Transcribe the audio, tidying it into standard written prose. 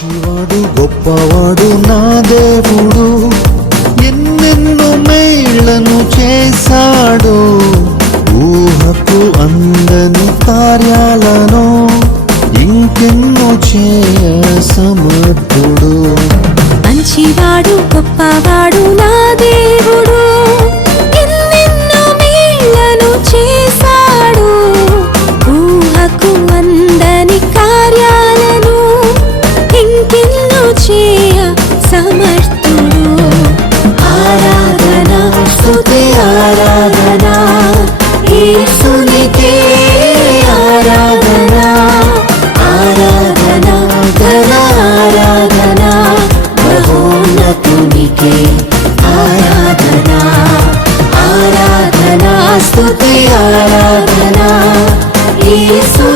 మంచివాడు గొప్పవాడు నా దేవుడు, ఎన్నెన్నో మేళ్లను చేశాడు. ఊహకు అందని కార్యాలను ఇంకెన్నో చేయ సమర్థుడు. మంచివాడు గొప్పవాడు నా దేవుడు, ఎన్నెన్నో మేళ్లను చేశాడు. ఊహకు అందని కార్యాలను ఇంకెన్నో చేయ సమర్థుడు. ఆరాధన స్తుతి ఆరాధన యేసునికే ఆరాధన. ఆరాధన ఘన ఆరాధన మహోన్నతునికే ఆరాధన. ఆరాధన స్తుతి ఆరాధన యేసు